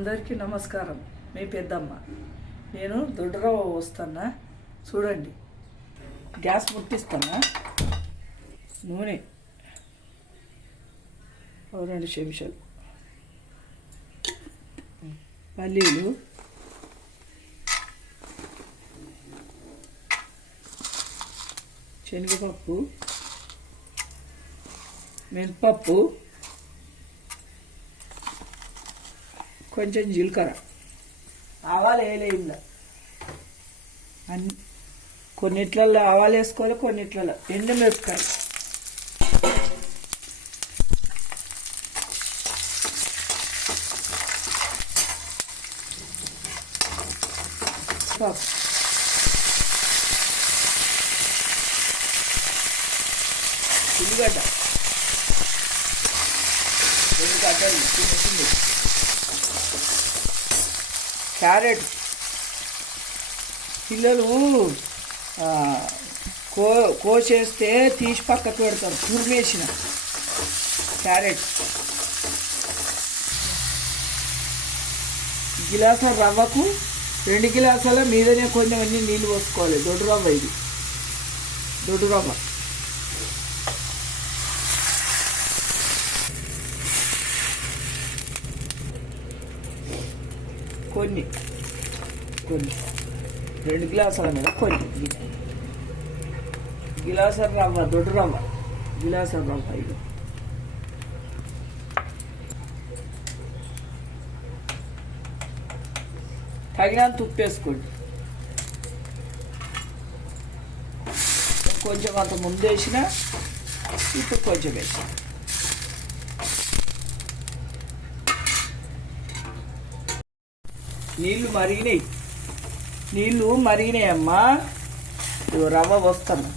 అందరికీ నమస్కారం. మీ పెద్దమ్మ. నేను దొడ్డరవ వస్తున్నా. చూడండి. గ్యాస్ ముట్టిస్తున్నా. నూనె. రెండు చెంచాలు. పల్లీలు. శనగపప్పు. మినపప్పు. కొంచెం జీలకర్ర. ఆవాలు వేయలే ఇందులో అన్ని కొన్నిట్లలో ఆవాలు వేసుకోవాలి కొన్నిట్లలో ఎండు పప్పు ఉల్లిగడ్డ. చిన్న చిన్నవి క్యారెట్. పిల్లలు కో కోసేస్తే తీసి పక్కకు పెడతారు. తురిమేసిన క్యారెట్. గిలాస రవ్వకు రెండు గిలాసాల మీదనే కొంచెం అన్ని నీళ్ళు పోసుకోవాలి. దొడ్డు రవ్వ ఇది. దొడ్డు రవ్వ. కొన్ని. కొన్ని. రెండు గ్లాసుల మీద కొన్ని. గిలాసర్ రవ్వ దొడ్డు రవ్వ. గిలాసర్ రవ్వ ఇది. తగినంత ఉప్పు వేసుకోండి. కొంచెం అంత ముందు వేసిన ఇప్పుడు కొంచెం వేసిన నీళ్ళు మరిగినాయి. నీళ్ళు మరిగినాయమ్మా రవ్వ వస్తాను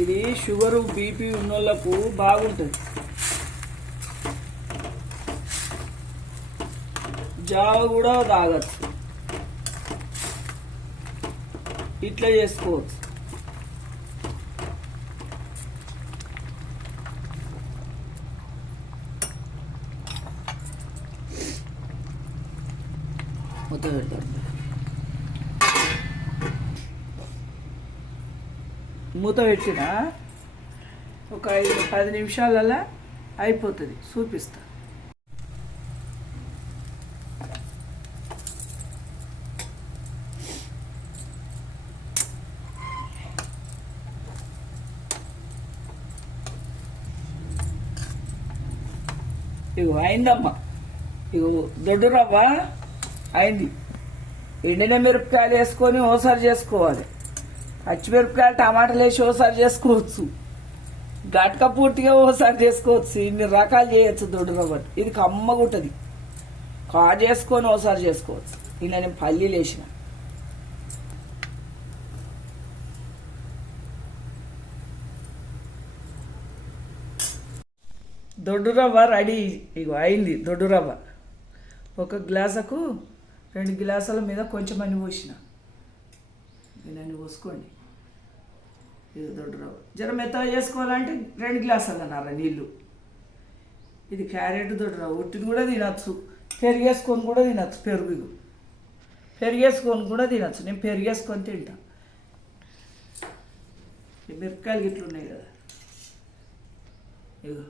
ఇది షుగరు బీపీ ఉన్నోళ్ళకు బాగుంటుంది. జావ కూడా తాగచ్చు. ఇట్లా చేసుకోవచ్చు. మూత పెడతాం మూత పెట్టిన ఒక ఐదు పది నిమిషాలలో అయిపోతుంది. చూపిస్తా. ఇగో అయిందమ్మా. ఇగో దొడ్డు రవ్వ అయింది. ఎండిన మిరపకాయలు వేసుకొని ఓసారి చేసుకోవాలి. పచ్చిమిరపకాయలు టమాటాలు వేసి ఓసారి చేసుకోవచ్చు. గట్క పూర్తిగా ఓసారి చేసుకోవచ్చు. ఇన్ని రకాలు చేయొచ్చు దొడ్డు రవ్వ. ఇది కమ్మగుంటుంది కా చేసుకొని ఓసారి చేసుకోవచ్చు. ఇలా నేను పల్లీలు వేసిన. దొడ్డు రవ్వ రెడీ. ఇగో అయింది దొడ్డు రవ్వ. ఒక గ్లాసుకు రెండు గ్లాసుల మీద కొంచెం అన్ని పోసిన. నన్ను పోసుకోండి. ఇది దొడ్డు రవ్వ జర మెత్తగా చేసుకోవాలంటే రెండు గ్లాసులు అన్నారా నీళ్ళు. ఇది క్యారెట్ దొడ్డు రవ్వ ఉట్టిని కూడా తినచ్చు. పెరిగేసుకొని కూడా తినచ్చు. పెరుగు పెరిగేసుకొని కూడా తినచ్చు. నేను పెరిగేసుకొని తింటా. మిరపకాయలు గిట్లు ఉన్నాయి కదా. ఇగో.